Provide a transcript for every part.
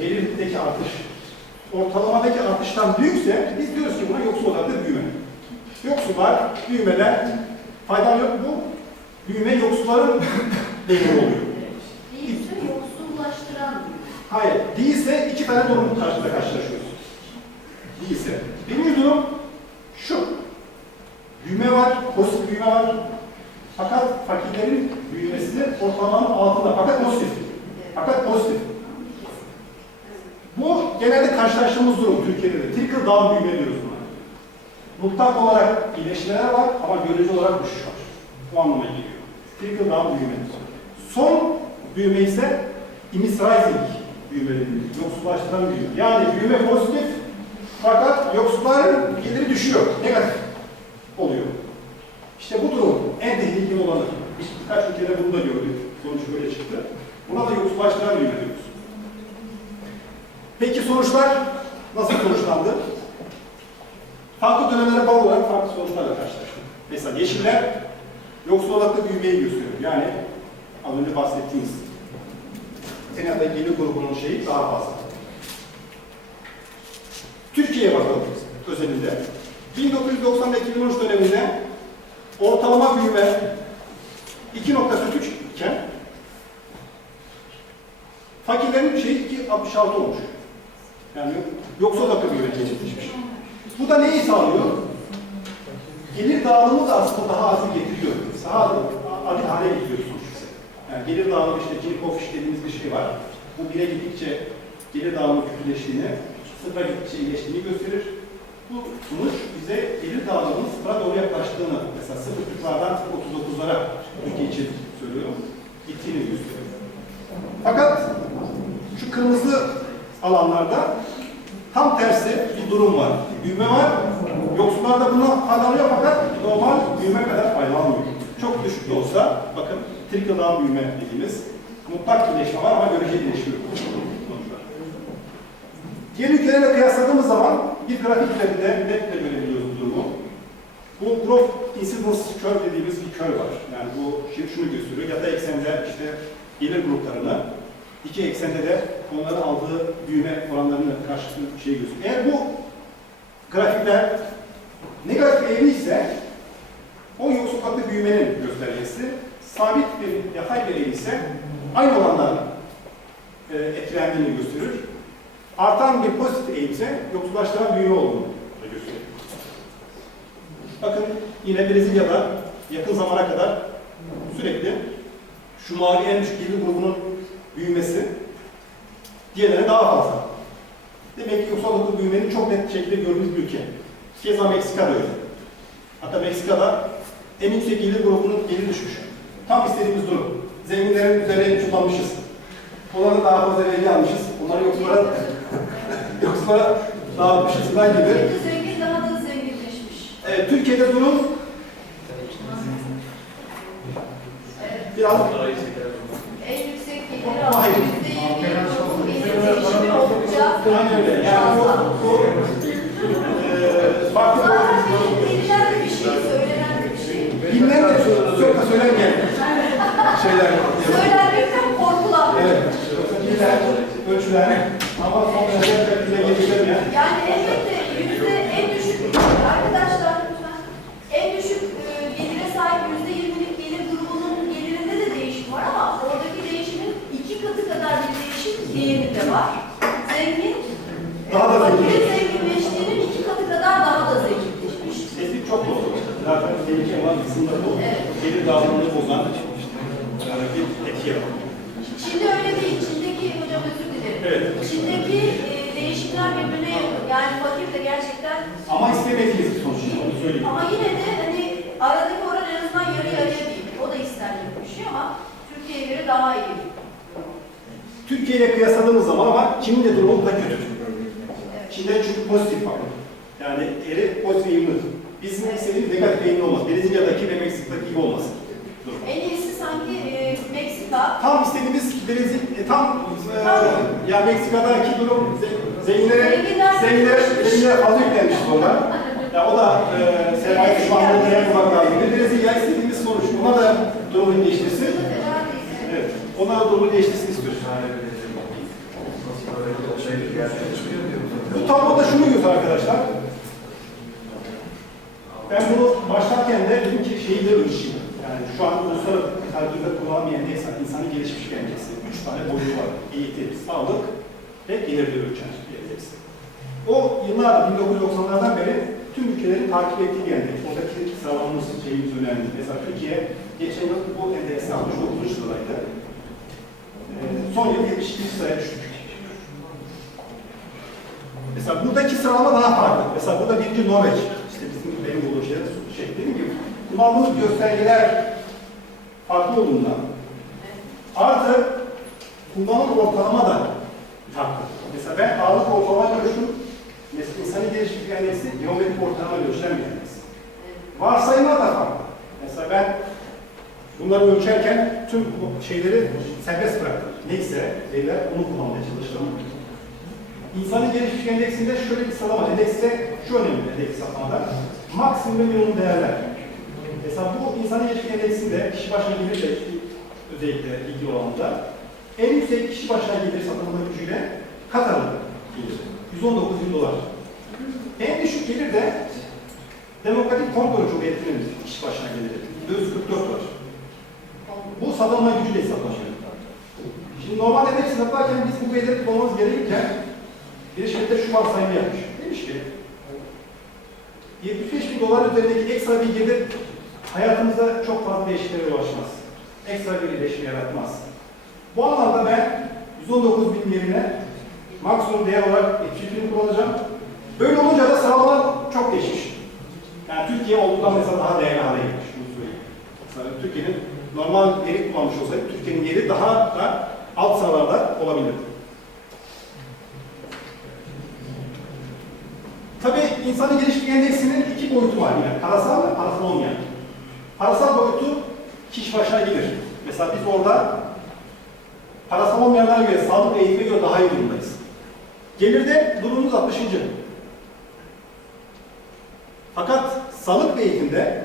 Gelirdeki artış ortalamadaki artıştan büyükse biz diyoruz ki buna yoksul odaklı büyüme. Yoksullar büyümeden faydalı bu. Büyüme yoksulların lehine oluyor. Değilse yoksullaştıran Hayır, değilse iki tane durum karşısında karşılaşıyoruz. Değilse. Birinci durum şu. Büyüme var, pozitif büyüme var. Fakat fakirlerin büyümesi ortalamanın altında. Fakat pozitif. Fakat pozitif. Bu genelde karşılaştığımız durum Türkiye'de de. Trickle down büyüme diyoruz buna. Mutlak olarak iyileşmeler var ama görece olarak düşüş var. Bu anlama geliyor. Trickle down büyüme. Son büyüme ise imisrizing büyüme dediğimiz, yoksullaştıran büyüme. Yani büyüme pozitif fakat yoksulların geliri düşüyor, negatif oluyor. İşte bu durum en tehlikeli olanı. Birkaç ülkede bunu da gördük. Sonuç böyle çıktı. Buna da yoksullaştıran büyüme diyoruz. Peki sonuçlar nasıl sonuçlandı? Farklı dönemlere bağlı olarak farklı sonuçlarla karşılaştık. Mesela yeşiller yoksul odaklı büyümeyi gösteriyor. Yani az önce bahsettiğimiz Senada gelir grubunun şeyi daha fazla. Türkiye'ye bakalım özelinde. 1990-2013 döneminde ortalama büyüme 2.43 iken fakirlerin şeyi 2.66 olmuş. Yani yoksul odaklı büyüme gerçekleşmiş. Bu da neyi sağlıyor? Gelir dağılımı da aslında daha azı getiriyor. Daha adil hale getiriyor sonuçta. Yani gelir dağılımı işte Gini Coefficient dediğimiz bir şey var. Bu bire gittikçe gelir dağılımı kötüleştiğini, sıfıra gittikçe iyileştiğini gösterir. Bu sonuç bize gelir dağılımının sıfıra doğru yaklaştığını, mesela 0.40'lardan 0.39'lara Türkiye için söylüyorum, gittiğini gösteriyor. Fakat şu kırmızı alanlarda tam tersi bir durum var. Büyüme var, yoksullar da buna faydalanıyor fakat normal büyüme kadar faydalanmıyor. Çok düşük de olsa, bakın trickle down büyüme dediğimiz mutlak birleşme var ama görece birleşme yok. sonuçlar. Diğer ülkelerle kıyasladığımız zaman bir grafik üzerinde netle görebiliyoruz bu durumu. Bu growth incidence curve dediğimiz bir curve var. Yani bu şey şunu gösteriyor. Yatay eksende işte gelir gruplarını, iki eksende de onların aldığı büyüme oranlarını karşılıklı şey gösteriyor. Eğer bu grafikler negatif eğri ise o yoksullukta büyümenin göstergesi, sabit bir yatay bir eğri ise aynı olanların e, etkilendiğini gösterir. Artan bir pozitif eğim ise yoksullaştıran büyüme olduğunu gösterir. Bakın yine Brezilya'da yakın zamana kadar sürekli şu mavi en düşük gelir grubunun büyümesi diğerlerine daha fazla. Demek ki yoksullıklı büyümenin çok net şekilde gördüğümüz bir ülke. Keza Meksika da öyle. Hatta Meksika'da en yüksek gelir grubunun gelir düşmüş. Tam istediğimiz durum. Zenginlerin üzerine çullanmışız. Onlara daha fazla vergi almışız. Onları yoksullara, yoksullara dağıtmışız falan gibi. Zengin daha da zenginleşmiş. Evet, Türkiye'de durum biraz geliri Hayır. Aynen öyle. Yani fazla. bu eee farklı bir de çok da söylenmeyen şeyler. Söylenmekten korkulan. Evet. Bilinen, ölçülen ama son derece dile getiremeyen. Yani elbette yüzde en düşük arkadaşlar lütfen en düşük e, gelire sahip yüzde yirmilik gelir grubunun gelirinde de değişim var ama oradaki değişimin iki katı kadar bir değişim diğerinde var. Zengin Daha da fakir zengin. zenginleştiğinin iki katı kadar daha da zenginleşmiş. Tespit çok doğru. Zaten tehlike olan kısımda bu. Evet. Gelir dağılımını bozan yani bir etki yapar. Çin'de öyle değil. Çin'deki hocam özür dilerim. Evet. Çin'deki e, değişimler birbirine yakın. Yani fakir de gerçekten Ama istemediğiniz bir sonuç. Onu söyleyeyim. Ama yine de hani aradaki oran en azından yarı yarıya değil. O da istendiği bir şey ama Türkiye'ye göre daha iyi. Türkiye ile kıyasladığımız zaman ama Çin'in de durumu da kötü. Evet. Çin'de çünkü pozitif bakın. Yani eri pozitif eğilimli. Bizim istediğimiz negatif eğilimli olmaz. Brezilya'daki ve Meksika'daki gibi olmasın. Durum. En iyisi sanki e, Meksika. Tam istediğimiz Brezilya, e, tam e, ya Meksika'daki durum ze- zenginlere, Zenginler- zenginlere, zenginlere fazla yüklenmiş orada. Ya o da e, sermaye düşmanlığına yapmak lazım. Brezilya istediğimiz sonuç. Ona da durumun değil. Evet. Ona da durumun değiştirsin istiyoruz. Bu tabloda şunu gösteriyor arkadaşlar. Ben bunu başlarken de dedim ki şeyi de ölçeyim. Yani şu an uluslararası tarihinde kullanmayan insan, insanın gelişmiş kendisi. Üç tane boyutu var. Eğitim, sağlık ve gelirde ölçen bir endeks. O yıllardır 1990'lardan beri tüm ülkelerin takip ettiği bir endeks. Oradaki sıralamamız şeyimiz önemli. Mesela Türkiye geçen yıl bu endeksi almış 9. sıradaydı. Ee, son yıl 72. sıraya düştük. Mesela buradaki sıralama daha farklı. Mesela burada birinci Norveç. İşte bizim benim gibi kullandığımız göstergeler farklı olduğunda artı kullanılan ortalama da farklı. Mesela ben ağırlık ortalama ölçtüm. Mesela insanın gelişiklik endeksi geometrik ortalama ölçülen bir endeks. Varsayımlar da farklı. Mesela ben bunları ölçerken tüm şeyleri serbest bıraktım. Neyse veriler onu kullanmaya çalıştım. İnsanın gelişmiş endeksinde şöyle bir sıralama. Endekste şu önemli endeks sapmada. Maksimum ve minimum değerler. Mesela bu insanın gelişmiş endeksinde kişi başına gelir de özellikle ilgili olanda en yüksek kişi başına gelir satılma gücüyle Katar'ın gelir. 119 bin dolar. En düşük gelir de Demokratik Kongo Cumhuriyeti'nin kişi başına geliri. 144 var. Bu satılma gücüyle hesaplanıyor. Şimdi normal endeks hesaplarken biz bu verileri bulmamız gerekirken bir şirkette şu varsayımı yapmış. Demiş ki 75 bin dolar üzerindeki ekstra bir gelir hayatımızda çok fazla değişikliklere yol açmaz. Ekstra bir iyileşme yaratmaz. Bu anlamda ben 119 bin yerine maksimum değer olarak 70 bin kullanacağım. Böyle olunca da sıralama çok değişmiş. Yani Türkiye olduğundan mesela daha değerli hale gelmiş. Şunu söyleyeyim. Türkiye'nin normal yeri kullanmış olsaydı Türkiye'nin yeri daha da alt sıralarda olabilirdi. Tabii insanın gelişmiş endeksinin iki boyutu var yine. Parasal ve parasal olmayan. Parasal boyutu kişi başına gelir. Mesela biz orada parasal olmayanlara göre, sağlık ve eğitime göre daha iyi durumdayız. Gelirde durumumuz 60. Fakat sağlık ve eğitimde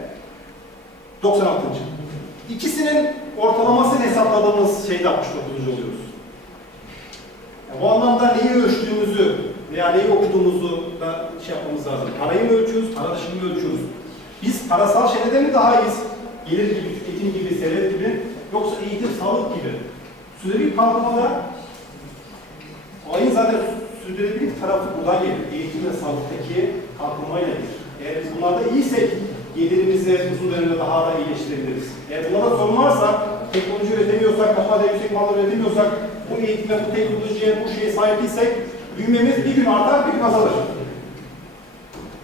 96. İkisinin ortalamasını hesapladığımız şeyde 69. oluyoruz. Yani bu anlamda neyi ölçtüğümüzü veya neyi okuduğumuzu da şey yapmamız lazım. Parayı mı ölçüyoruz, para dışını mı ölçüyoruz? Biz parasal şeylerde mi daha iyiyiz? Gelir gibi, tüketim gibi, servet gibi, yoksa eğitim, sağlık gibi. Sürekli kalkınmada olayın zaten sürdürülebilir tarafı buradan gelir. Eğitim ve sağlıktaki kalkınmayla gelir. Eğer biz bunlarda iyiysek gelirimizi uzun dönemde daha da iyileştirebiliriz. Eğer bunlarda sorun varsa, teknoloji üretemiyorsak, kafada yüksek mallar üretemiyorsak, bu eğitime, bu teknolojiye, bu şeye sahip değilsek, büyümemiz bir gün artar, bir gün azalır.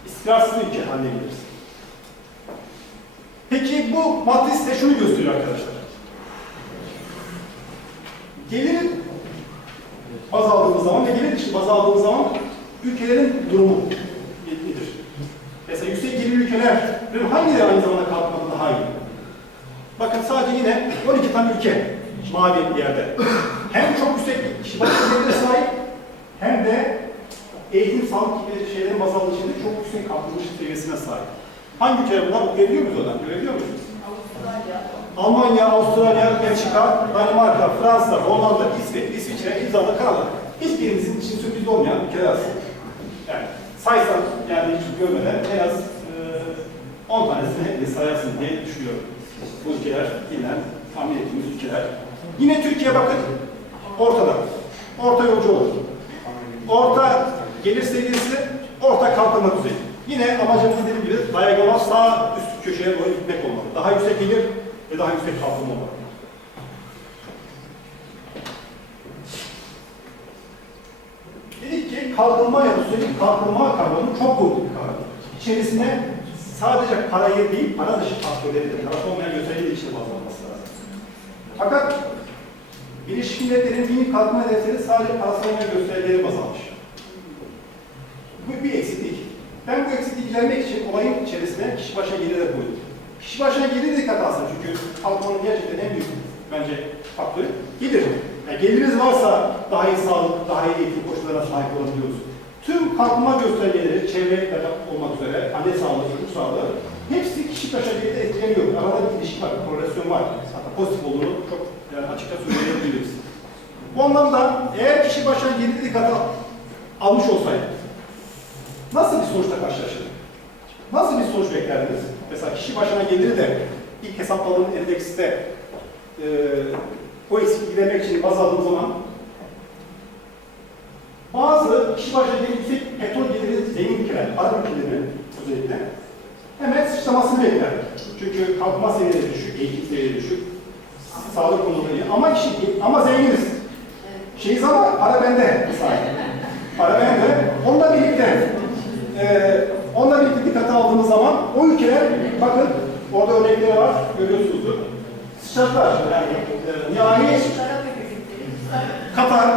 İstikrarsız bir ülke haline geliriz. Peki bu matris de şunu gösteriyor arkadaşlar. Gelir baz aldığımız zaman ve gelir dışı baz aldığımız zaman ülkelerin durumu nedir? Mesela yüksek gelirli ülkelerin hangileri aynı zamanda kalkmadı daha iyi? Bakın sadece yine 12 tane ülke mavi yerde. Hem çok yüksek kişi başına sahip hem de eğitim, sağlık gibi şeylerin baz aldığı şeyde çok yüksek kalkınmış seviyesine sahip. Hangi ülkeler bunlar? Okuyabiliyor muyuz oradan? Görebiliyor muyuz? Avustralya. Almanya, Avustralya, Belçika, Danimarka, Fransa, Hollanda, İsveç, İsviçre, İzlanda, Kanada. Hiçbirimizin için sürpriz olmayan ülkeler aslında. Yani saysan yani hiç görmeden en az e, 10 tanesini sayarsın diye düşünüyorum. Bu ülkeler bilinen, tahmin ettiğimiz ülkeler. Yine Türkiye bakın ortada. Orta yolcu olur. Orta gelir seviyesi, orta kalkınma düzeyi. Yine amacımız dediğim gibi diagonal sağ üst köşeye doğru gitmek olmalı. Daha yüksek gelir ve daha yüksek kalkınma olmalı. Dedik ki kalkınma ya sürekli kalkınma kavramı çok boyutlu bir kavram. İçerisine sadece parayı değil, para dışı faktörleri de, taraf olmayan göstergeleri işte baz alması lazım. Fakat Birleşmiş Milletler'in dini kalkınma hedefleri sadece parasal olmayan göstergeleri baz almış. Bu bir eksiklik. Ben bu eksikliği gidermek için olayın içerisine kişi başına gelir de koydum. Kişi başına gelir dikkat alsın çünkü kalkmanın gerçekten en büyük bence faktörü gelir. Yani geliriniz varsa daha iyi sağlık, daha iyi eğitim koşullarına sahip olabiliyoruz. Tüm kalkınma göstergeleri, çevre olmak üzere, anne sağlığı, çocuk sağlığı, hepsi kişi başına gelirde etkileniyor. Arada bir ilişki var, bir korelasyon var. Hatta pozitif olduğunu çok yani açıkça söyleyebiliriz. Bu anlamda eğer kişi başına gelir dikkate almış olsaydı nasıl bir sonuçla karşılaşırdık? Nasıl bir sonuç beklerdiniz? Mesela kişi başına gelir de ilk hesapladığım endekste e, o eksikliği gidermek için baz aldığım zaman bazı kişi başına gelir yüksek petrol geliri zengin ülkeler, Arap ülkelerinin özellikle hemen sıçramasını bekler. Çünkü kalkınma seviyeleri düşük, eğitim seviyeleri düşük, sağlık konuları iyi. Ama kişi, ama zenginiz. Şeyiz ama para bende. para bende. Onunla birlikte e, onunla birlikte dikkate aldığımız zaman o ülkeler, bakın orada örnekleri var, görüyorsunuzdur. Sıçratlar. Yani e, Arap Emirlikleri. Katar,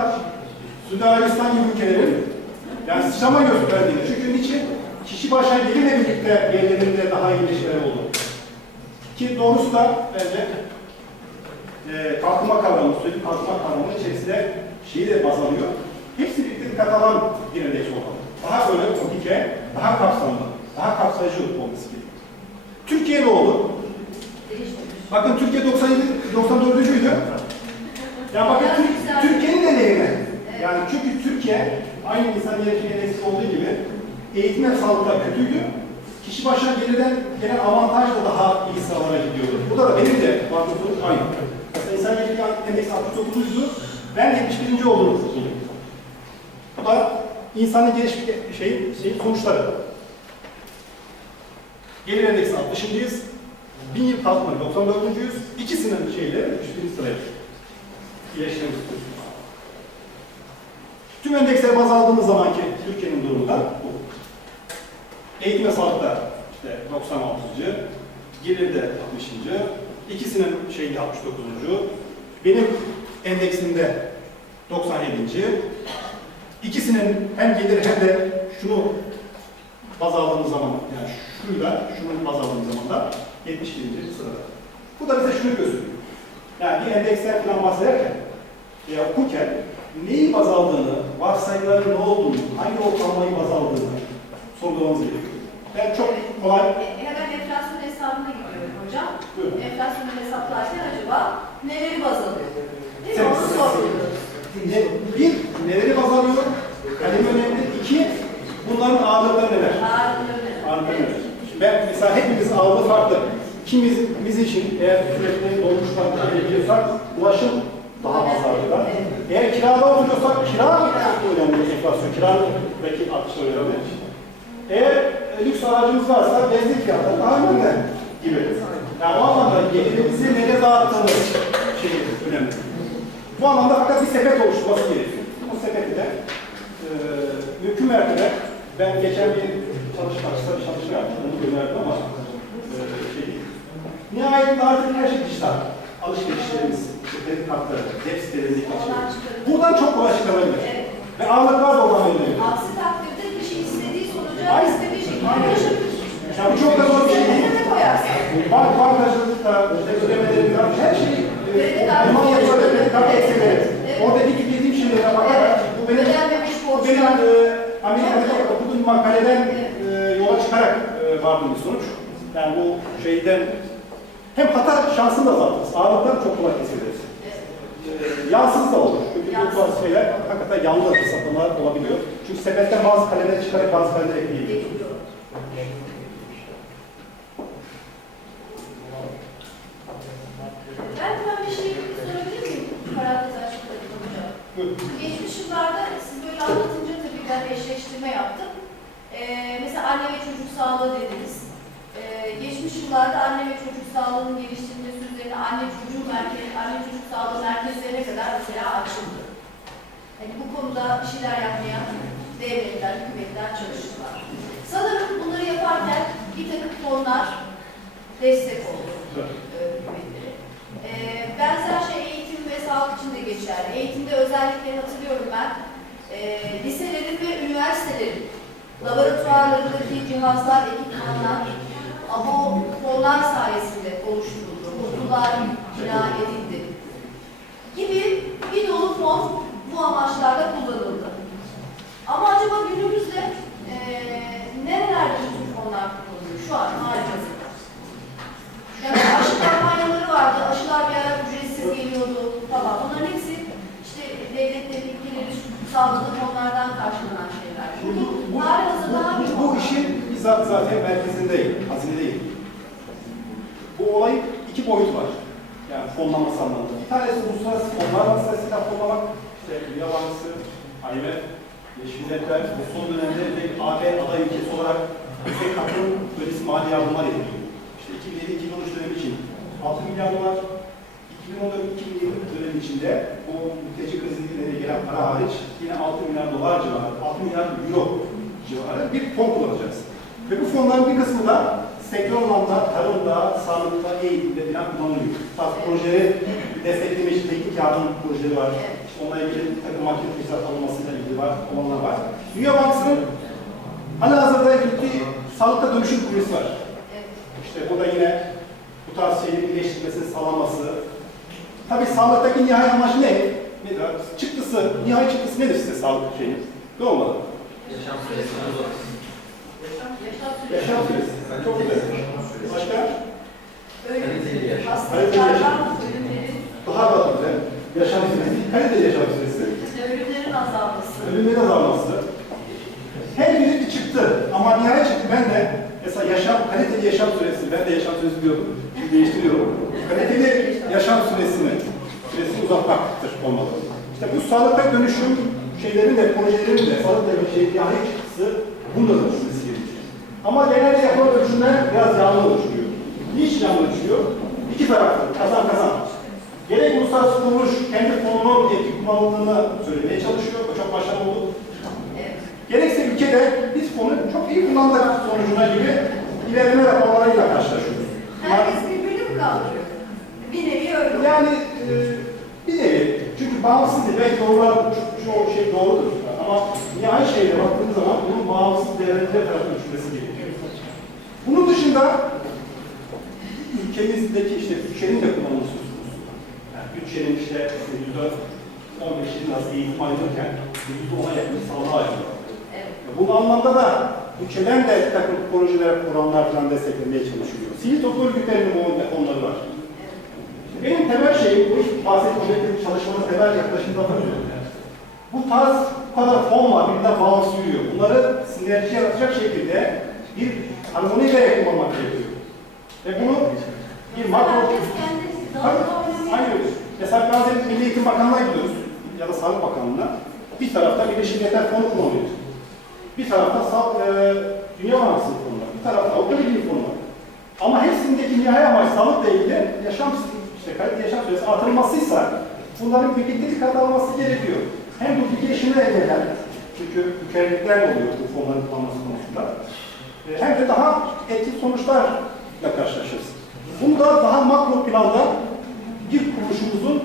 Suudi gibi ülkelerin yani sıçrama gösterdiğini. Çünkü niçin? Kişi başına gelirle birlikte yerlerinde daha iyi ilişkiler oldu. Ki doğrusu da bence e, kalkınma kavramı, sürekli kalkınma kavramı içerisinde şeyi de baz alıyor. Hepsi birlikte dikkat alan bir endeks olmalı. Daha böyle komplike, daha kapsamlı, daha kapsayıcı olması gerekiyor. Türkiye ne? Değişmemiş. Bakın Türkiye 97, 94'üncüydü. Ya bakın Biraz Tür- yükseldi. Türkiye'nin de. Yani çünkü Türkiye aynı insan gelişimi endeksi olduğu gibi eğitim ve sağlıkta kötüydü. Kişi başına gelirden gelen avantaj da daha iyi sıralara gidiyordu. Bu da benim de sonuç aynı. Mesela insan gelişimi endeksi 69'uydu. Ben 71. olduğunu buldum. Bu da insanın gelişim şey, şey sonuçları. Gelir endeksi 60'ıncıyız. 1000 yıl kalkma 94'üncüyüz. İkisinin şeyleri 3. sıraya iyileştirmek. Tüm endeksleri baz aldığımız zamanki Türkiye'nin durumu bu. Eğitim ve sağlıkta işte 96. Gelirde 60. İkisinin şeyi 69. Benim endeksimde 97. İkisinin hem geliri hem de şunu baz aldığımız zaman, yani şuyla şunu baz aldığımız zaman da 71. sırada. Bu da bize şunu gösteriyor. Yani bir endeksten falan bahsederken veya okurken neyi baz aldığını, varsayımların ne olduğunu, hangi ortalamayı baz aldığını sorgulamamız gerekiyor. Ben çok kolay E, Hemen enflasyon hesabına gidiyorum hocam. Buyurun. Enflasyonu hesaplarken acaba neleri baz alıyor? Değil mi? Onu soruyoruz. bir, neleri baz alıyor, kalemi önemli. İki, bunların ağırlıkları neler? Ağırlıkları ne? Anlatamıyorum. Ben mesela hepimizin aldığı farklı. Kimimiz biz için eğer sürekli dolmuşlar biliyorsak ulaşım daha az ağırlıkta. Eğer kirada oturuyorsak kira önemli enflasyon. Kiradaki artış önemli. Eğer e, lüks aracımız varsa benzin fiyatları daha önemli gibi. Yani o anlamda gelirimizi nereye dağıttığımız şey önemli. Bu anlamda fakat bir sepet oluşturması gerekiyor. Sepeti de e, mümkün mertebe ben geçen bir çalışma, kısa bir çalışma yaptım, onu gönderdim ama e, şey. Nihayetinde artık her şey dijital. Alışverişlerimiz, işte kredi kartları, web sitelerindeki çıkarılıyor. Buradan çok kolay çıkarılabilir. Evet. Ve ağırlıklar da oradan geliyor. Aksi takdirde kişi istediği sonuca Aynen. istediği şekilde ulaşabilir. Ya bu çok da zor bir şey değil. Bank, bankacılıkta, işte ödemeleri, her şeyi e, Kredi kartı liman yapıları, kredi Evet. Evet. Şeylere bakarak, bu benim Ödenmemiş Bu benim e, Amerika'da okuduğum makaleden e, yola çıkarak e, vardığım bir sonuç. Yani bu şeyden hem hata şansını da azaltırız. Ağırlıktan çok kolay kesiliriz. Evet. E, yansız da olur. Çünkü bu Yansız. tarz şeyler hakikaten yanlı hesaplamalar olabiliyor. Çünkü sepetten bazı kaleleri çıkarıp bazı kaleleri ekleyebiliyor. Bekliyor. Ben hemen bir şey sorabilir miyim? Parantez açmadım hocam. Buyurun. Geçmiş yıllarda siz böyle anlatınca tabii ben eşleştirme yaptım. Ee, mesela anne ve çocuk sağlığı dediniz. Ee, geçmiş yıllarda anne ve çocuk sağlığının geliştirilmesi üzerine anne çocuk merkez, anne çocuk sağlığı merkezlerine kadar mesela açıldı. Yani bu konuda bir şeyler yapmaya devletler, hükümetler çalıştılar. Sanırım bunları yaparken bir takım fonlar destek oldu e, hükümetlere. E, benzer şey eğitim ve sağlık için de geçerli. Eğitimde özellikle hatırlıyorum ben, e, liselerin ve üniversitelerin laboratuvarlarındaki cihazlar, ekipmanlar fonlar sayesinde oluşturuldu. Okullar bina edildi. Gibi bir dolu fon bu amaçlarla kullanıldı. Ama acaba günümüzde e, nerelerde bu tür fonlar kullanılıyor şu an halihazırda? Yani aşı kampanyaları vardı, aşılar bir ara ücretsiz geliyordu falan. Bunların hepsi sağlanıp onlardan karşılanan şeyler. Bu, bu, bu, bu, bu, işin bizzat zaten merkezindeyim, hazinedeyim. Bu olayın iki boyut var. Yani fonlaması anlamında. Bir tanesi uluslararası fonlar vasıtasıyla fonlamak, işte Dünya Bankası, IMF, Birleşmiş Milletler bu son dönemde tek AB aday ülkesi olarak ülke katıl bölgesi mali yardımlar yapıyor. İşte 2007-2013 dönemi için 6 milyar dolar, 2014-2020 dönemi içinde bu para hariç yine 6 milyar dolar civarı, 6 milyar euro civarı bir fon kullanacağız. Ve bu fonların bir kısmı da sektör anlamda, tarımda, sağlıkta, eğitimde falan kullanılıyor. Tarz projeleri destekleme için teknik yardım projeleri var. İşte onunla ilgili takım makine teçhizat alınmasıyla ilgili var, olanlar var. Dünya Bankası'nın halihazırda bir sağlıkta dönüşüm projesi var. İşte burada yine bu tarz şeylerin birleştirilmesini sağlaması. Tabii sağlıktaki nihai amaç ne? Nedir? Çıktısı, nihai çıktısı nedir size sağlık şeyi? Olmalı? Yaşam süresi. Yaşam süresi. Çok güzel. Başka? Ölüm, yaşam. hastalıklardan ölümlerin, Daha da güzel. Yaşam süresi. Kaliteli yaşam süresi. ölümlerin azalması. Ölümlerin azalması. Her biri bir çıktı. Ama nihai çıktı ben de mesela yaşam, kaliteli yaşam süresi. Ben de yaşam süresi diyordum. Şimdi değiştiriyorum. Kaliteli yaşam süresini, süresini uzatmaktır olmalı. İşte bu sağlıkta dönüşüm şeylerin de, projelerin de, sağlıkta bir şey, nihai çıktısı bunda dönüşmesi gerekiyor. Ama genelde yapılan ölçümler biraz yanlı ölçülüyor. Niçin yanlı ölçülüyor? İki taraflı, kazan kazan. Gerek uluslararası kuruluş kendi fonunun etki kullanıldığını söylemeye çalışıyor. O çok başarılı oldu. Evet. Gerekse ülkede biz fonu çok iyi kullandık sonucuna gibi ilerleme raporlarıyla karşılaşıyoruz. Herkes birbirini mi kaldırıyor? Bir nevi öyle. Yani çünkü bağımsız değil, belki doğrular, ço- çoğu şey doğrudur. Ama nihai şeyle baktığınız zaman bunun bağımsız değerlendirme tarafı ölçülmesi gerekiyor. Bunun dışında ülkemizdeki işte bütçenin de kullanılması söz konusu. Yani bütçenin işte yüzde 15'ini nasıl eğitim ayrılırken yüzde 10'a yakın sağlığa ayrılıyor. Evet. Bu anlamda da bütçeden de bir takım projelere, programlar falan desteklemeye çalışılıyor. Sivil toplum örgütlerinin bu onları var. Benim temel şeyim, bu bahsettiğim çalışmanın temel yaklaşımda var. Bu tarz bu kadar fon var, birbirinden bağımsız yürüyor. Bunları sinerji yaratacak şekilde bir harmoniyle kullanmak gerekiyor. Ve bunu bir makro... Tabii, Aynı öyle. Mesela bazen Milli Eğitim Bakanlığı'na gidiyoruz ya da Sağlık Bakanlığı'na. Bir tarafta Birleşik Milletler Fonu kullanıyoruz. Bir tarafta Sağ, e, Dünya Bankası fonu var. Bir tarafta Avrupa Birliği fonu var. Ama hepsindeki nihai amaç sağlıkla ilgili yaşam işte kaliteli yaşam süresi artırılmasıysa bunların birlikte dikkat gerekiyor. Hem duplication'ı engeller, çünkü mükemmellikler oluyor bu fonların kullanması konusunda. E, hem de daha etkili sonuçlarla karşılaşırız. Bunu da daha makro planda bir kuruluşumuzun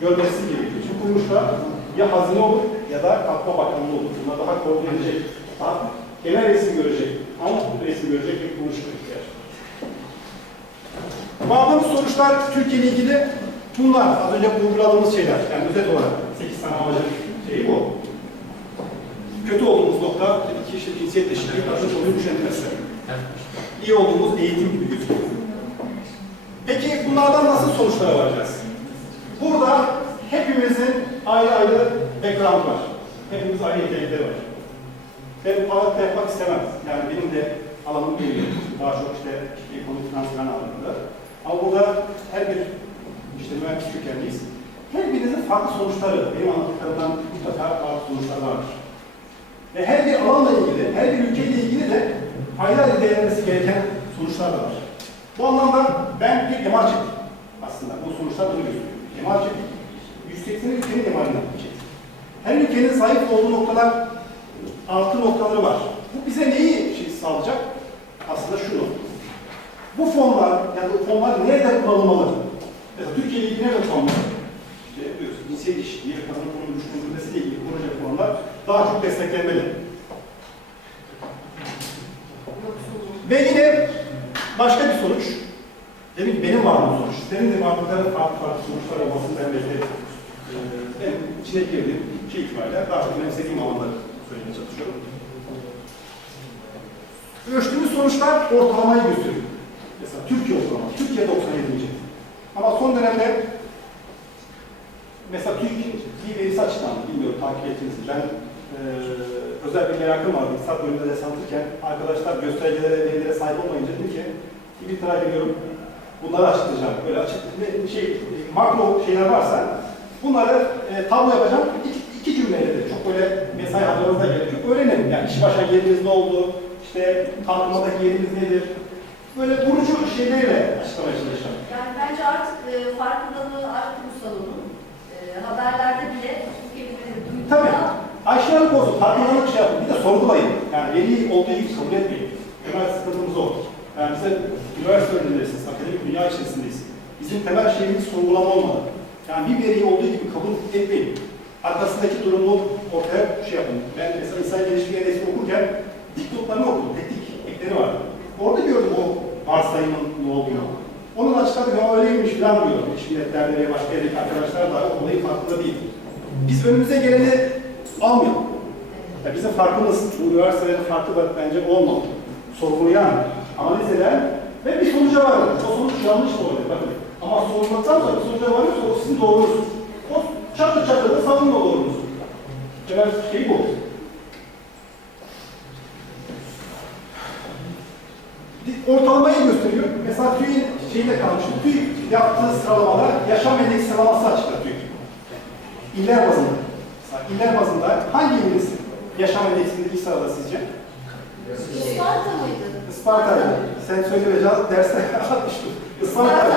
görmesi gerekiyor. Çünkü kuruluşlar ya hazine olur ya da Kalkınma Bakanlığı olur. Bunlar daha koordine edecek, daha genel resim görecek, ama resim görecek bir kuruluş ihtiyaç. Bağladığımız sonuçlar Türkiye ile ilgili bunlar. Az önce vurguladığımız şeyler. Yani özet olarak 8 tane amacın şeyi bu. Kötü olduğumuz nokta tabii ki işte cinsiyet eşitliği, kadın rolü güçlendirmesi. İyi olduğumuz eğitim gibi gözüküyor. Peki bunlardan nasıl sonuçlara varacağız? Burada hepimizin ayrı ayrı background var. Hepimiz ayrı yetenekleri var. Ben ağırlıkta yapmak istemem. Yani benim de alanım değil. Daha çok işte ekonomi finansman alanında. Ama burada her bir işte mühendis kökenliyiz. Her birinizin farklı sonuçları, benim anlattıklarımdan mutlaka farklı sonuçlar vardır. Ve her bir alanla ilgili, her bir ülkeyle ilgili de ayrı ayrı değerlenmesi gereken sonuçlar da var. Bu anlamda ben bir MR çektim aslında. Bu sonuçlar bunu gösteriyor. MR çektim. 180 ülkenin MR'ını çektim. Her ülkenin sahip olduğu noktalar, artı noktaları var. Bu bize neyi şey sağlayacak? Aslında şunu. Bu fonlar, yani bu fonlar nerede kullanılmalı? Mesela Türkiye ile ilgili nerede kullanılmalı? İşte cinsiyet eşitliği ve kadın konumu güçlendirmesiyle ilgili proje fonlar daha çok desteklenmeli. Ve yine başka bir sonuç. Demin ki benim varlığım sonuç. Senin de varlıkların farklı farklı sonuçlar olmasını ben belki e, ben içine girdiğim şey itibariyle daha çok önemsediğim alanları söylemeye çalışıyorum. Ölçtüğümüz sonuçlar ortalamayı gösteriyor. Mesela Türkiye ortalaması. Türkiye 97. Ama son dönemde mesela Türkiye bir verisi açıklandı. Bilmiyorum takip ettiniz mi? Ben e, özel bir merakım vardı. İktisat bölümünde ders anlatırken arkadaşlar göstergelere, verilere sahip olmayınca dedim ki Twitter'a giriyorum. Bunları açıklayacağım. Böyle açık, şey, makro şeyler varsa bunları e, tablo yapacağım. İki, iki cümleyle de çok böyle mesai harcamanıza gerek yok. Öğrenelim. Yani iş başa yeriniz ne oldu? İşte kalkınmadaki yeriniz nedir? Böyle vurucu şeylerle açıklamaya çalışacağım. Yani bence artık e, farkındalığı arttı bu salonun. E, haberlerde bile kelimeleri duyduğunda Tabii. Aşağılık olsun, farkındalık şey yapın. Bir de sorgulayın. Yani veri olduğu gibi kabul etmeyin. Temel sıkıntımız o. Yani bize üniversite öğrencilerisiniz, akademik dünya içerisindeyiz. Bizim temel şeyimiz sorgulama olmalı. Yani bir veriyi olduğu gibi kabul etmeyin. Arkasındaki durumu ortaya şey yapın. Ben mesela insan gelişimi endeksini okurken dipnotlarını okudum, teknik ekleri var. Orada gördüm o varsayımın ne olduğunu. Onun açıkladığı ya öyleymiş falan diyor. İş ve başka yerdeki arkadaşlar da olayın farkında değil. Biz önümüze geleni almayalım. Ya bizim farkımız, bu üniversitelerin farkı da bence olmalı. Sorgulayan, analiz eden ve bir sonuca varır. O sonuç yanlış olabilir. Bakın. Ama sorguladıktan sonra bir sonuca varıyorsa o sizin doğrunuz. O çatı çatı da savunma doğrunuz. Temel şey bu. Ortalamayı gösteriyor. Mesela TÜİ'nin şeyinde kalmış. TÜİ yaptığı sıralamada yaşam endeksi sıralaması açıklar TÜİ. İller bazında. Mesela iller bazında hangi iliniz yaşam endeksinde ilk sırada sizce? Isparta mıydı? Isparta'ydı. Sen söyle ve derste atmıştım. Isparta'ydı.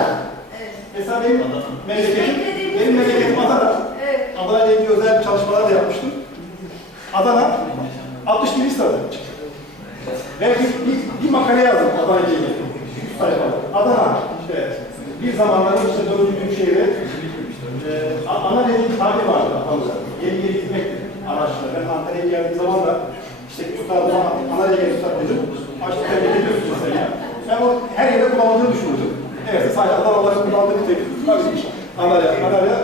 Evet. Mesela benim memleketim, benim memleketim Adana. Evet. Adana ile ilgili özel çalışmalar da yapmıştım. Adana 61. sırada çıktı. Ve bir, bir, bir makale yazdım Adana ile ilgili. 100 sayfalı. Adana işte bir zamanlar işte dördüncü büyük şehri e, ana dediğim tarih vardı Adana'da. Yeni yeni gitmekti araçla. Ben Antalya'ya geldiğim zaman da işte üstad zaman Antalya'ya gelip üstad dedim. Açtı tebrik ediyorsun mesela. Ben o her yerde kullanıldığını düşünürdüm. Evet sadece Adanalıların kullandığı bir tek. Tabii Antalya, Antalya.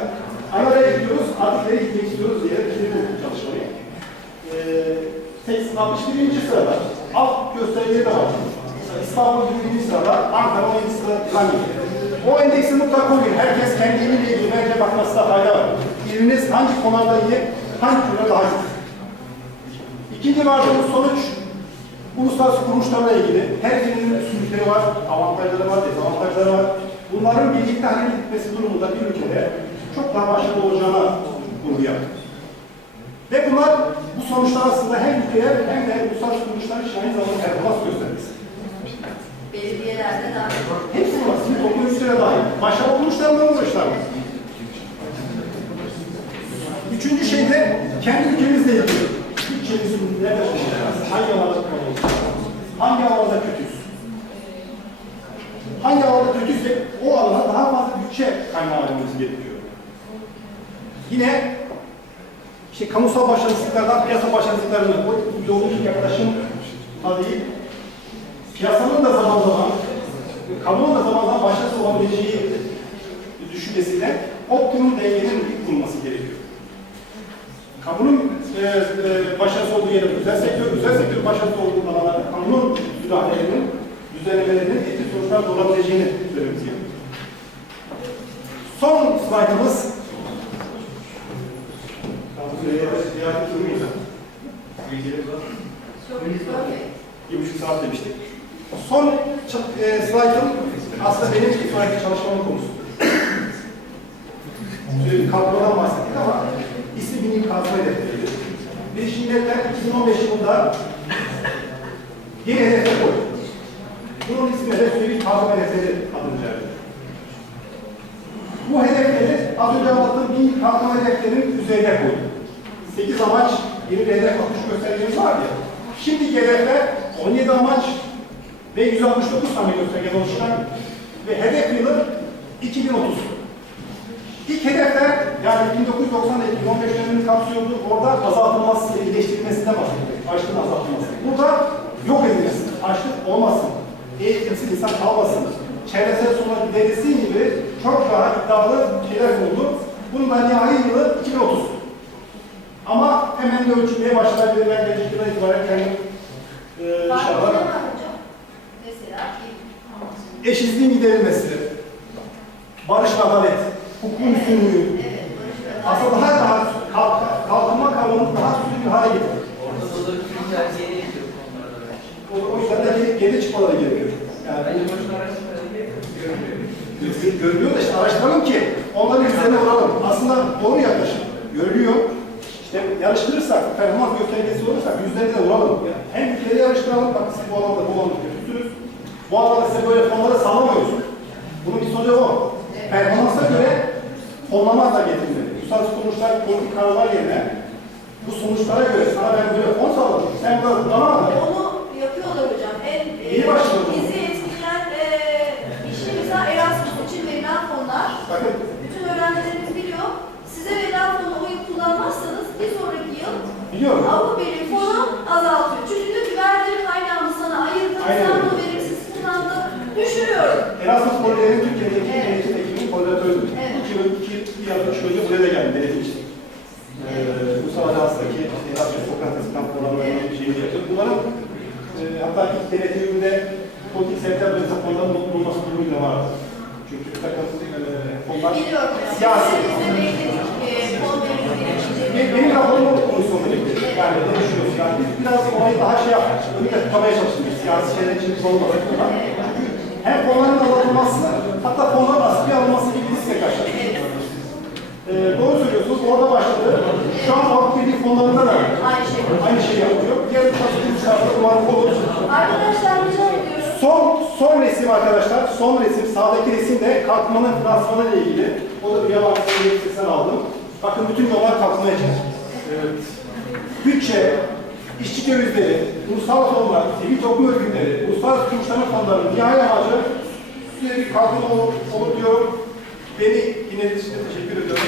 Antalya'ya gidiyoruz, nereye gitmek istiyoruz diye bitirdim çalışmayı. Ee, 61. sırada göstergeleri de var. Mesela İstanbul 1. sırada, Ankara 17. sırada geliyor. O endeksi mutlaka koyun. Herkes kendi iliyle ilgili bence bakmasında fayda var. İliniz hangi konularda iyi, hangi konuda daha iyi. İkinci vardığımız sonuç, uluslararası kuruluşlarla ilgili. Her birinin üstünlükleri var, avantajları var, dezavantajları var. Bunların birlikte hareket etmesi durumunda bir ülkede çok daha başarılı olacağına vurgu yaptık. Ve bunlar bu sonuçlar aslında hem ülkeye hem de uluslararası kuruluşların şahin zamanda performans göstermesi. Belediyelerde dahil. Hepsi var. Sizin toplum ülkelere dahil. Başarılı olmuşlar mı olmuşlar mı? Üçüncü şey de kendi ülkemizle ilgili. Bütçemizin nerede kullanacağız? Hangi alanda kullanıyoruz? Hangi alanda kötüyüz? Hangi alanda kötüysek o alana daha fazla bütçe kaynağı vermemiz gerekiyor. Yine işte kamusal başarısızlıklardan piyasa başarısızlıklarını, o ideolojik yaklaşım değil, piyasanın da zaman zaman, kamunun da zaman zaman başarısız olabileceği düşüncesiyle optimum dengenin kurulması gerekiyor. Kamunun e, e, başarısı olduğu yerde özel sektör, özel sektör başarısı olduğu alanlarda kamunun müdahalelerinin, düzenlemelerinin etkili sonuçlar doğurabileceğini söylememiz gerekiyor. Son buçuk saat demiştik. Son e, slaytım aslında benim bir sonraki çalışmamın konusu. Kalkmadan bahsettik ama ismi bilim kazma hedefleriydi. Birleşmiş Milletler 2015 yılında yeni hedefler koydu. Bunun ismi de Süreli Kazma Hedefleri adını verdi. Bu hedefleri az önce anlattığım bin kalkma hedeflerinin üzerine koydu. 8 amaç, yeni bir hedef 60 göstergemiz var ya. Şimdiki hedefler 17 amaç ve 169 tane gösterge oluşturan ve hedef yılı 2030. İlk hedefler yani 1990 ile 2015 dönemini kapsıyordu. Orada azaltılması, iyileştirilmesinden bahsediyor. Açlığın azaltılması. Burada yok edilmesi, açlık olmasın, eğitimsiz insan kalmasın, çevresel sorunlar giderilsin gibi çok daha iddialı şeyler oldu. Bunun da nihai yılı 2030. Ama hemen de ölçülmeye başlayabilir. Ben gelecek yıldan itibaren kendim e, inşallah hocam? Mesela bir eşitsizliğin giderilmesi, barış ve adalet, hukukun üstünlüğü, Evet, barış ve aslında daha daha kalk, kalkınma kavramını daha süslü bir hale getirir. Ortada Güzel yeni gidiyor konulara da bence. O, yüzden de geri, geri çıkmaları gerekiyor. Yani Bence boşuna araştırmaları gerekiyor. Görülüyor da işte araştıralım ki onların üzerine vuralım. Aslında doğru yaklaşım. Görülüyor. İşte yarıştırırsak, performans göstergesi olursak yüzlerine de vuralım. Yani hem ülkeleri yarıştıralım, bak siz bu alanda bu alanda kötüsünüz. Bu alanda size böyle fonları sağlamıyoruz. Bunun bir sonucu o. Performansa göre fonlama da getirmeli. Uluslararası kuruluşlar politik kararlar yerine bu sonuçlara göre sana ben böyle fon sağladım. Sen böyle kullanamadın. Onu yapıyorlar hocam. En e, İyi başladı. bizi etkileyen e, mesela Erasmus için verilen fonlar. Bakın Bütün öğrencilerimiz biliyor. Size verilen fonu o yıl kullanmazsanız bir sonraki yıl biliyorum. Avrupa Birliği fonu azaltıyor. Çünkü diyor ki verdiğim kaynağımı sana ayırdım. Aynen Sen bunu verimsiz kullandın. Düşürüyorum. Erasmus Koleji'nin Türkiye'deki Evet. eğitim ekibinin koordinatörüydü. Evet. İki yıl, iki, bir yıl şöyle buraya da geldi denetim için. Ee, bu Ajans'taki Erasmus Sokrates kamplarının bir şeyini yaptık. Bunların e, hatta ilk denetiminde politik sebepler böyle fonların bulunması durumu da vardı. Çünkü bir takım e, hocam. siyasi. Biz de bekledik. E, fon verimsiz Be- Benim raporum o komisyonda gitti. Yani ne düşünüyoruz? Yani biz biraz olayı daha şey yaptık. Önü de tutamaya çalıştık. Siyasi şeyler için biz olmadık. Hem fonların azaltılması, hatta fonların askıya alınması gibi riskle karşılaştık. Ee, doğru söylüyorsunuz. Orada başladı. Şu an Avrupa Birliği fonlarında da Aynı şey. aynı şeyi yapıyor. Diğer kuruluşlarda umarım olur. Arkadaşlar rica ediyorum. Son, son resim arkadaşlar. Son resim. Sağdaki resim de kalkmanın finansmanı ile ilgili. O da bir yalan aldım. Bakın bütün yollar kalkmayacak. Evet. Bütçe, işçi dövizleri, ulusal fonlar, sivil toplum örgütleri, uluslararası kuruluşların fonlarının nihai amacı sürekli kalkınma olur, olur diyorum. Beni dinlediğiniz için teşekkür ediyorum.